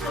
Good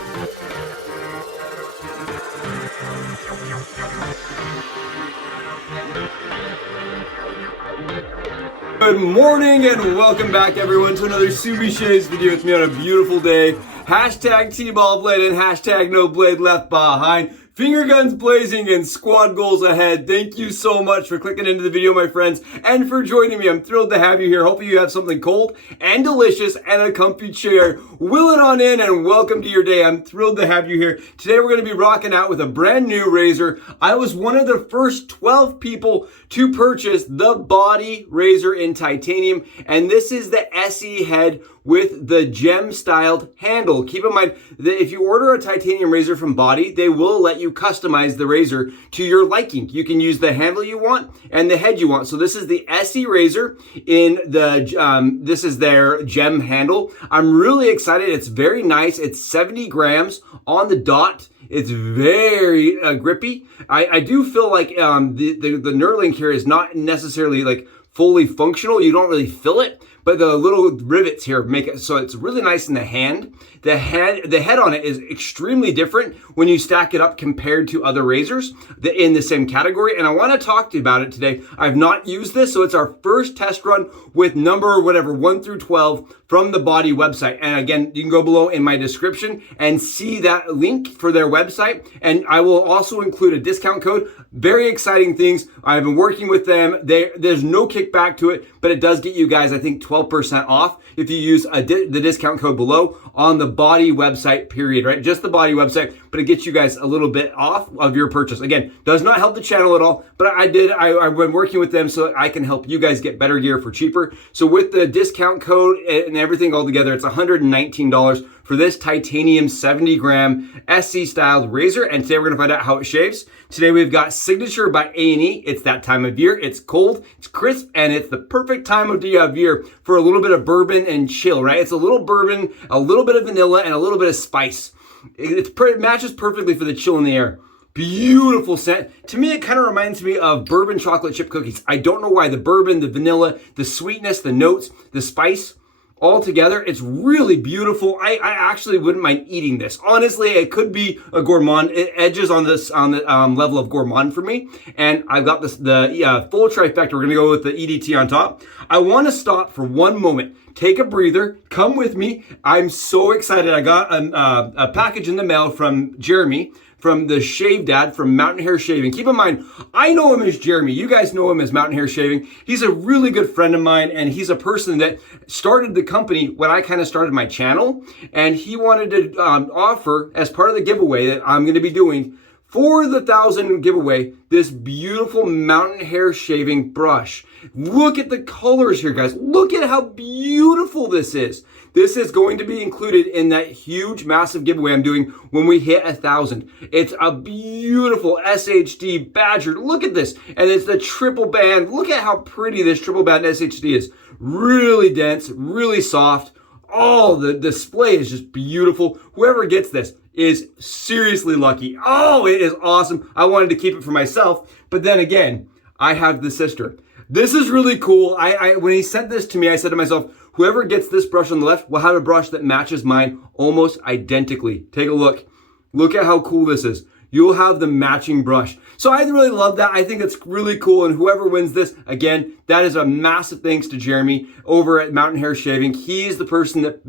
morning and welcome back everyone to another Subi Shaves video with me on a beautiful day. Hashtag T-ball blade and hashtag no blade left behind. Finger guns blazing and squad goals ahead. Thank you so much for clicking into the video, my friends, and for joining me. I'm thrilled to have you here. Hopefully you have something cold and delicious and a comfy chair. Will it on in and welcome to your day. I'm thrilled to have you here. Today we're going to be rocking out with a brand new razor. I was one of the first 12 people to purchase the Boti razor in titanium, and this is the SE head with the gem styled handle. Keep in mind that if you order a titanium razor from Boti, they will let you customize the razor to your liking. You can use the handle you want and the head you want. So this is the SE razor in the, this is their gem handle. I'm really excited. It's very nice. It's 70 grams on the dot. It's very grippy. I do feel like the knurling here is not necessarily like fully functional. You don't really feel it, but the little rivets here make it so it's really nice in the hand. The head on it is extremely different when you stack it up compared to other razors in the same category. And I want to talk to you about it today. I've not used this, so it's our first test run with number whatever 1 through 12 from the Boti website. And again, you can go below in my description and see that link for their website. And I will also include a discount code. Very exciting things. I've been working with them. There's no kickback to it, but it does get you guys, I think, 12% off if you use the discount code below on the Boti website, period, right? Just the Boti website, but it gets you guys a little bit off of your purchase. Again, does not help the channel at all, but I've been working with them so I can help you guys get better gear for cheaper. So with the discount code and everything all together, it's $119 for this titanium 70 gram SC styled razor. And today we're gonna find out how it shaves. Today we've got Signature by A&E. It's that time of year. It's cold, it's crisp, and it's the perfect time of year for a little bit of bourbon and chill, right? It's a little bourbon, a little bit of vanilla, and a little bit of spice. It matches perfectly for the chill in the air. Beautiful scent. To me, it kind of reminds me of bourbon chocolate chip cookies. I don't know why. The bourbon, the vanilla, the sweetness, the notes, the spice, all together, it's really beautiful. I actually wouldn't mind eating this. Honestly, it could be a gourmand. It edges on this on the level of gourmand for me. And I've got this the full trifecta. We're gonna go with the EDT on top. I want to stop for one moment. Take a breather. Come with me. I'm so excited. I got a package in the mail from Jeremy, from the Shave Dad from Mountain Hair Shaving. Keep in mind, I know him as Jeremy. You guys know him as Mountain Hair Shaving. He's a really good friend of mine, and he's a person that started the company when I kind of started my channel, and he wanted to offer, as part of the giveaway that I'm going to be doing, for the 1,000 giveaway, this beautiful mountain hair shaving brush. Look at the colors here, guys. Look at how beautiful this is. This is going to be included in that huge, massive giveaway I'm doing when we hit 1,000. It's a beautiful SHD Badger. Look at this. And it's the triple band. Look at how pretty this triple band SHD is. Really dense, really soft. Oh, the display is just beautiful. Whoever gets this is seriously lucky. Oh, it is awesome. I wanted to keep it for myself, but then again, I have the sister. This is really cool. When he sent this to me, I said to myself, whoever gets this brush on the left will have a brush that matches mine almost identically. Take a look. Look at how cool this is. You'll have the matching brush. So I really love that. I think it's really cool. And whoever wins this, again, that is a massive thanks to Jeremy over at Mountain Hair Shaving. He's the person that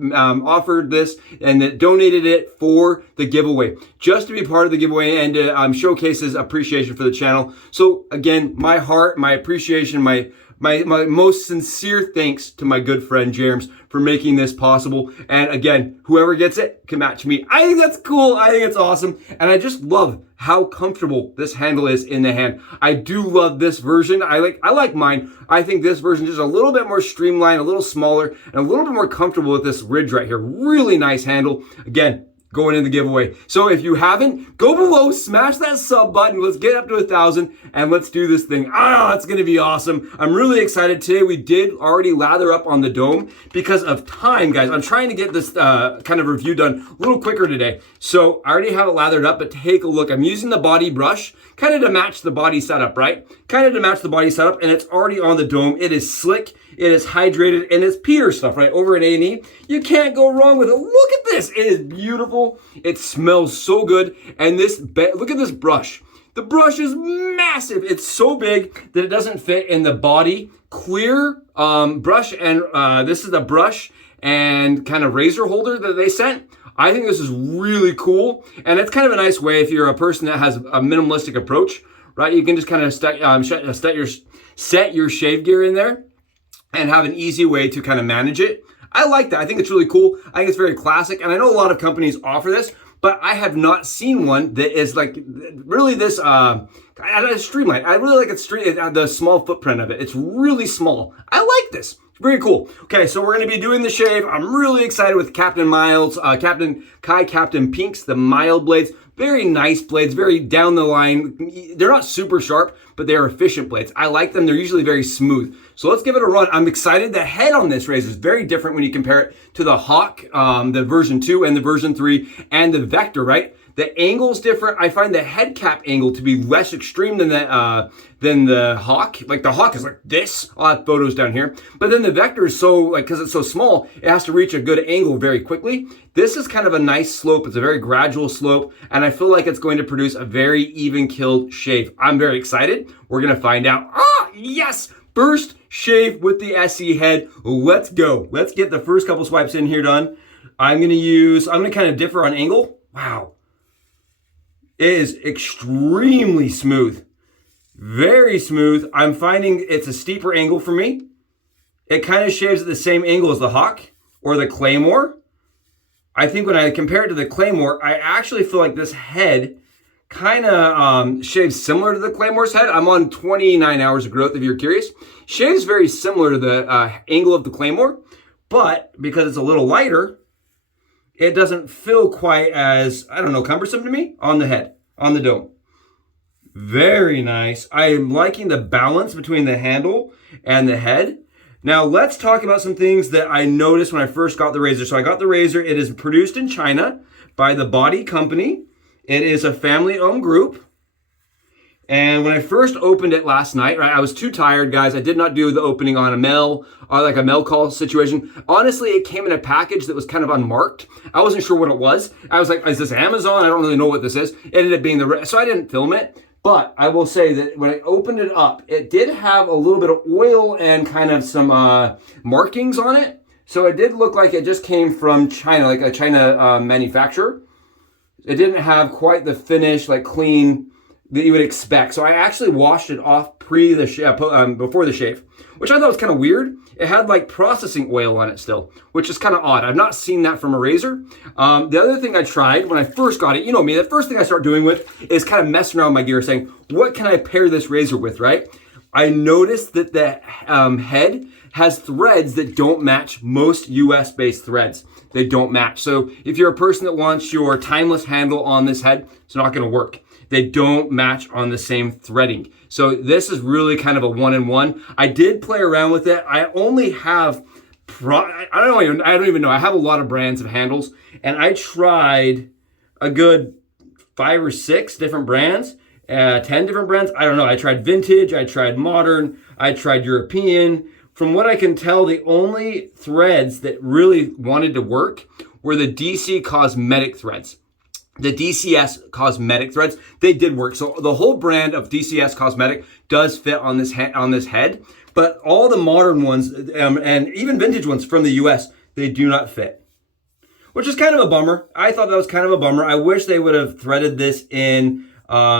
offered this and that donated it for the giveaway, just to be part of the giveaway and to showcase his appreciation for the channel. So again, my heart, my appreciation, my most sincere thanks to my good friend James for making this possible. And again, whoever gets it can match me. I think that's cool. I think it's awesome. And I just love how comfortable this handle is in the hand. I do love this version. I like mine. I think this version is just a little bit more streamlined, a little smaller, and a little bit more comfortable with this ridge right here. Really nice handle. Again, going in the giveaway. So if you haven't, go below, smash that sub button. Let's get up to 1,000 and let's do this thing. Ah, it's gonna be awesome. I'm really excited. Today we did already lather up on the dome because of time, guys. I'm trying to get this kind of review done a little quicker today. So I already have it lathered up, but take a look. I'm using the Boti brush kind of to match the Boti setup, right? Kind of to match the Boti setup, and it's already on the dome. It is slick, it is hydrated, and it's Peter stuff, right? Over at A&E, you can't go wrong with it. Look at this, it is beautiful. comfortable. It smells so good. And look at this brush. The brush is massive. It's so big that it doesn't fit in the body clear brush. And this is the brush and kind of razor holder that they sent. I think this is really cool. And it's kind of a nice way if you're a person that has a minimalistic approach, right? You can just kind of set your shave gear in there and have an easy way to kind of manage it. I like that. I think it's really cool. I think it's very classic. And I know a lot of companies offer this, but I have not seen one that is like really this streamlined. I really like the small footprint of it. It's really small. I like this. It's very cool. Okay, so we're going to be doing the shave. I'm really excited with Captain Pink's, the mild blades. Very nice blades, very down the line. They're not super sharp, but they're efficient blades. I like them. They're usually very smooth. So let's give it a run. I'm excited. The head on this razor is very different when you compare it to the Hawk, the version 2 and the version 3 and the Vector, right? The angle's different. I find the head cap angle to be less extreme than the Hawk. Like the Hawk is like this. I'll have photos down here. But then the Vector is so, like, because it's so small, it has to reach a good angle very quickly. This is kind of a nice slope. It's a very gradual slope. And I feel like it's going to produce a very even-keeled shave. I'm very excited. We're going to find out. Ah, yes! First shave with the SE head. Let's go. Let's get the first couple swipes in here done. I'm going to kind of differ on angle. Wow. It is extremely smooth. Very smooth. I'm finding it's a steeper angle for me. It kind of shaves at the same angle as the Hawk or the Claymore. I think when I compare it to the Claymore, I actually feel like this head kind of shaves similar to the Claymore's head. I'm on 29 hours of growth, if you're curious. Shaves very similar to the angle of the Claymore, but because it's a little lighter, it doesn't feel quite as, I don't know, cumbersome to me on the head, on the dome. Very nice. I am liking the balance between the handle and the head. Now let's talk about some things that I noticed when I first got the razor. So I got the razor. It is produced in China by the Boti company. It is a family-owned group. And when I first opened it last night, right, I was too tired, guys. I did not do the opening on a mail, like a mail call situation. Honestly, it came in a package that was kind of unmarked. I wasn't sure what it was. I was like, is this Amazon? I don't really know what this is. It ended up being so I didn't film it. But I will say that when I opened it up, it did have a little bit of oil and kind of some markings on it. So it did look like it just came from China, like a China manufacturer. It didn't have quite the finish, like clean, that you would expect. So I actually washed it off before the shave, which I thought was kind of weird. It had like processing oil on it still, which is kind of odd. I've not seen that from a razor. The other thing I tried when I first got it, you know me, the first thing I start doing with is kind of messing around with my gear saying, what can I pair this razor with, right? I noticed that the head has threads that don't match most US-based threads. They don't match. So if you're a person that wants your timeless handle on this head, it's not gonna work. They don't match on the same threading. So this is really kind of a one-in-one. I did play around with it. I only have, I don't even know. I have a lot of brands of handles, and I tried a good 5 or 6 different brands, 10 different brands. I don't know. I tried vintage, I tried modern, I tried European. From what I can tell, the only threads that really wanted to work were the DC Cosmetic threads. The DCS Cosmetic threads, they did work. So the whole brand of DCS Cosmetic does fit on this head, but all the modern ones and even vintage ones from the US, they do not fit, which is kind of a bummer. I thought that was kind of a bummer. I wish they would have threaded this in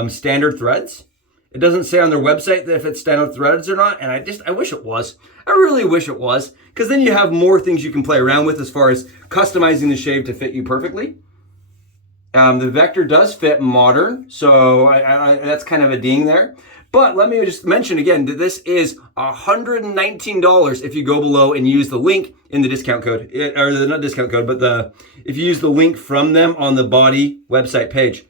standard threads. It doesn't say on their website that if it's standard threads or not, and I wish it was. I really wish it was, because then you have more things you can play around with as far as customizing the shave to fit you perfectly. The Vector does fit modern, so that's kind of a ding there. But let me just mention again that this is $119 if you go below and use the link in the discount code, or not discount code, but if you use the link from them on the Boti website page.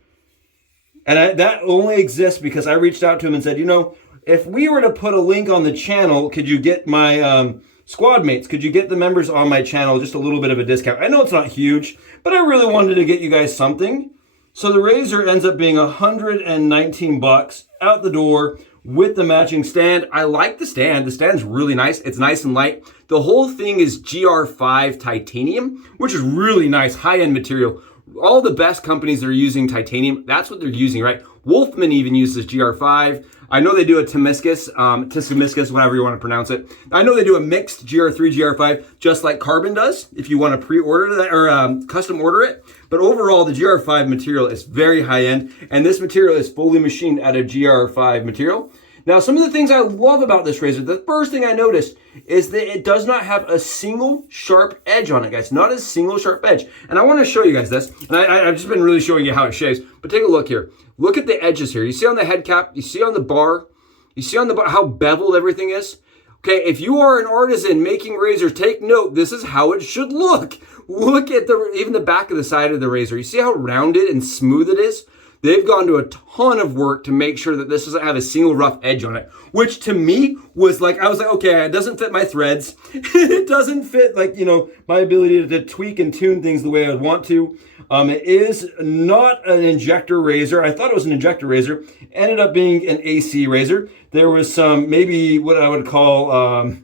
And that only exists because I reached out to him and said, you know, if we were to put a link on the channel, could you get my squad mates? Could you get the members on my channel just a little bit of a discount? I know it's not huge, but I really wanted to get you guys something. So the razor ends up being $119 out the door with the matching stand. I like the stand. The stand's really nice. It's nice and light. The whole thing is GR5 titanium, which is really nice, high-end material. all the best companies that are using titanium, that's what they're using, right? Wolfman even uses GR5. I know they do a Tismiscus, whatever you want to pronounce it. I know they do a mixed GR3, GR5, just like Carbon does, if you want to pre-order that or custom order it. But overall, the GR5 material is very high end, and this material is fully machined out of GR5 material. Now, some of the things I love about this razor, the first thing I noticed is that it does not have a single sharp edge on it, guys. Not a single sharp edge. And I want to show you guys this. And I've just been really showing you how it shaves. But take a look here. Look at the edges here. You see on the head cap, you see on the bar, you see on the bar how beveled everything is? Okay, if you are an artisan making razors, take note, this is how it should look. Look at even the back of the side of the razor. You see how rounded and smooth it is? They've gone to a ton of work to make sure that this doesn't have a single rough edge on it, which to me was like, I was like, okay, it doesn't fit my threads. It doesn't fit, like, you know, my ability to tweak and tune things the way I would want to. It is not an injector razor. I thought it was an injector razor. Ended up being an AC razor. There was some, maybe what I would call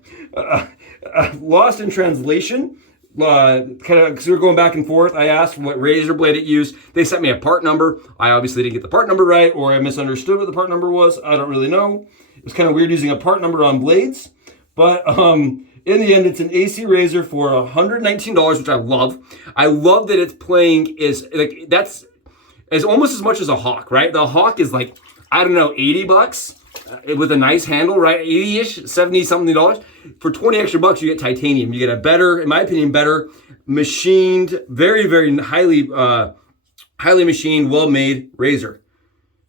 lost in translation. Kind of, because we were going back and forth. I asked what razor blade it used. They sent me a part number. I obviously didn't get the part number right, or I misunderstood what the part number was. I don't really know. It was kind of weird using a part number on blades. But in the end, it's an AC razor for $119, which I love. I love that its playing is like, that's almost as much as a Hawk, right? The Hawk is like, I don't know, 80 bucks with a nice handle, right? 80-ish, 70 something dollars. For 20 extra bucks, you get titanium. You get a better, in my opinion, better machined, very, very highly machined, well-made razor,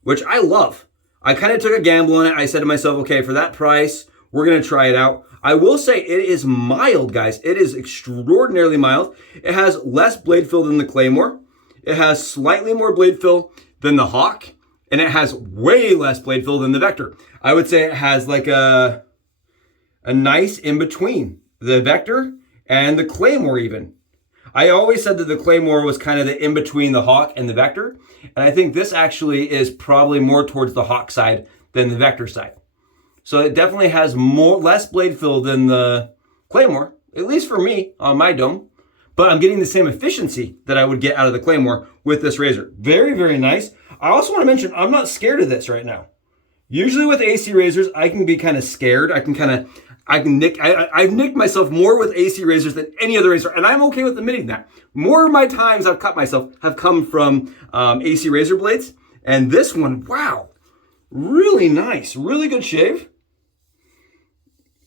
which I love. I kind of took a gamble on it. I said to myself, okay, for that price, we're going to try it out. I will say it is mild, guys. It is extraordinarily mild. It has less blade fill than the Claymore. It has slightly more blade fill than the Hawk, and it has way less blade fill than the Vector. I would say it has like a nice in-between the Vector and the Claymore even. I always said that the Claymore was kind of the in-between the Hawk and the Vector, and I think this actually is probably more towards the Hawk side than the Vector side. So it definitely has less blade fill than the Claymore, at least for me on my dome, but I'm getting the same efficiency that I would get out of the Claymore with this razor. Very, very nice. I also want to mention, I'm not scared of this right now. Usually with AC razors, I can be kind of scared. I've nicked myself more with AC razors than any other razor, and I'm okay with admitting that. More of my times I've cut myself have come from AC razor blades, and this one, wow, really nice, really good shave,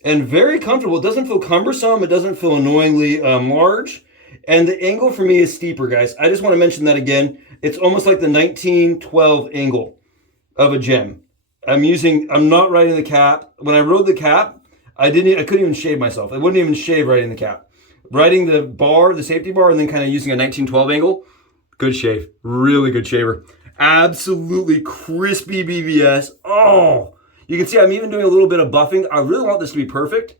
and very comfortable. It doesn't feel cumbersome. It doesn't feel annoyingly large, and the angle for me is steeper, guys. I just want to mention that again. It's almost like the 1912 angle of a gem. I'm not writing the cap. When I rode the cap, I couldn't even shave myself. I wouldn't even shave writing the cap. Writing the bar, the safety bar, and then kind of using a 1912 angle, good shave. Really good shaver. Absolutely crispy BBS. Oh, you can see I'm even doing a little bit of buffing. I really want this to be perfect.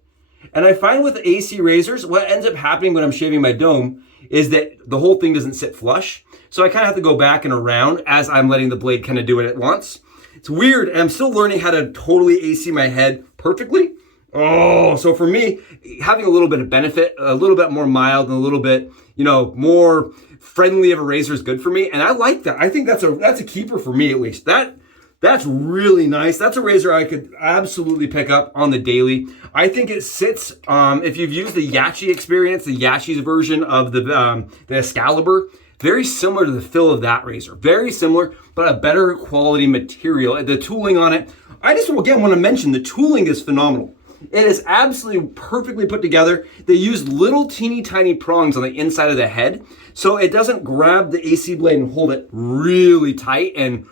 And I find with AC razors, what ends up happening when I'm shaving my dome is that the whole thing doesn't sit flush. So I kind of have to go back and around as I'm letting the blade kind of do it at once. It's weird, and I'm still learning how to totally AC my head perfectly. Oh, so for me, having a little bit of benefit, a little bit more mild, and a little bit, you know, more friendly of a razor is good for me, and I like that. I think that's a keeper for me, at least. That's really nice. That's a razor I could absolutely pick up on the daily. I think it sits, if you've used the Yachi experience, the Yachi's version of the Excalibur, very similar to the fill of that razor. Very similar, but a better quality material. The tooling on it, I just again want to mention the tooling is phenomenal. It is absolutely perfectly put together. They use little teeny tiny prongs on the inside of the head, so it doesn't grab the AC blade and hold it really tight and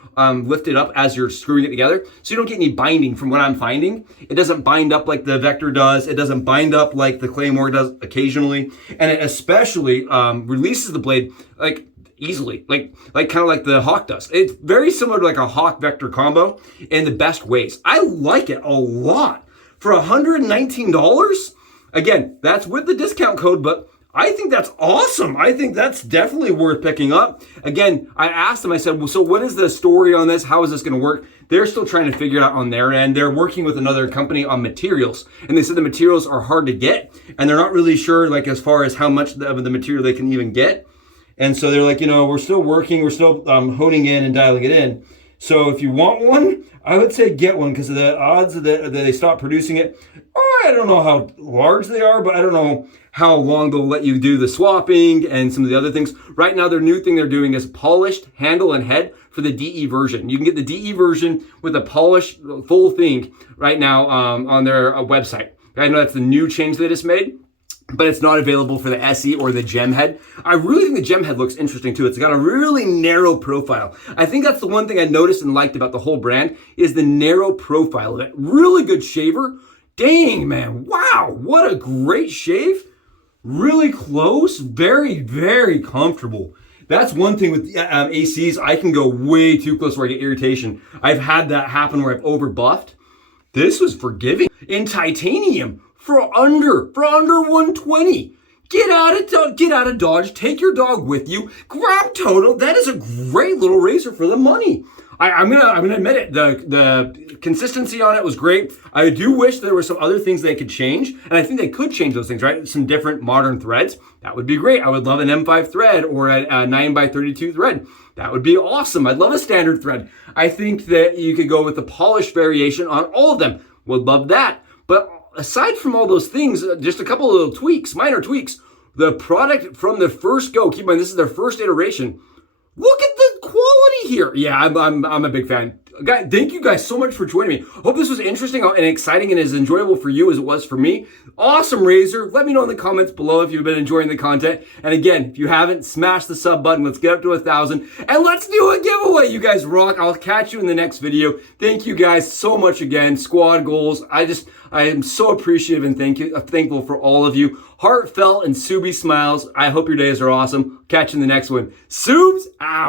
lift it up as you're screwing it together. So you don't get any binding from what I'm finding. It doesn't bind up like the Vector does. It doesn't bind up like the Claymore does occasionally. And it especially releases the blade like easily, like kind of like the Hawk does. It's very similar to like a Hawk Vector combo in the best ways. I like it a lot. For $119, again, that's with the discount code, but I think that's awesome. I think that's definitely worth picking up. Again, I asked them, I said, well, so what is the story on this? How is this going to work? They're still trying to figure it out on their end. They're working with another company on materials, and they said the materials are hard to get, and they're not really sure, like, as far as how much of the material they can even get. And so they're like, we're still working, we're still honing in and dialing it in. So if you want one, I would say get one, because of the odds that they stop producing it. Oh, I don't know how large they are, but I don't know how long they'll let you do the swapping and some of the other things. Right now, their new thing they're doing is polished handle and head for the DE version. You can get the DE version with a polished full thing right now on their website. I know that's the new change they just made, but it's not available for the SE or the Gem Head. I really think the Gem Head looks interesting too. It's got a really narrow profile. I think that's the one thing I noticed and liked about the whole brand is the narrow profile of it. Really good shaver. Dang, man. Wow, what a great shave. Really close, very, very comfortable. That's one thing with ACs. I can go way too close where I get irritation. I've had that happen where I've over buffed. This was forgiving. In titanium, for under 120. Get out of Dodge, take your dog with you, grab Toto. That is a great little razor for the money. I'm gonna admit it. The consistency on it was great. I do wish there were some other things they could change, and I think they could change those things, right? Some different modern threads. That would be great. I would love an M5 thread or a 9x32 thread. That would be awesome. I'd love a standard thread. I think that you could go with the polished variation on all of them. Would love that. But aside from all those things, just a couple of little tweaks, minor tweaks. The product from the first go, keep in mind this is their first iteration. Look at the quality here. Yeah, I'm a big fan. Guys, thank you guys so much for joining me. Hope this was interesting and exciting and as enjoyable for you as it was for me. Awesome razor. Let me know in the comments below if you've been enjoying the content. And again, if you haven't, smash the sub button. Let's get up to 1,000 and let's do a giveaway. You guys rock. I'll catch you in the next video. Thank you guys so much again. Squad goals. I am so appreciative and thankful for all of you. Heartfelt and Subi smiles. I hope your days are awesome. Catch you in the next one. Subs out.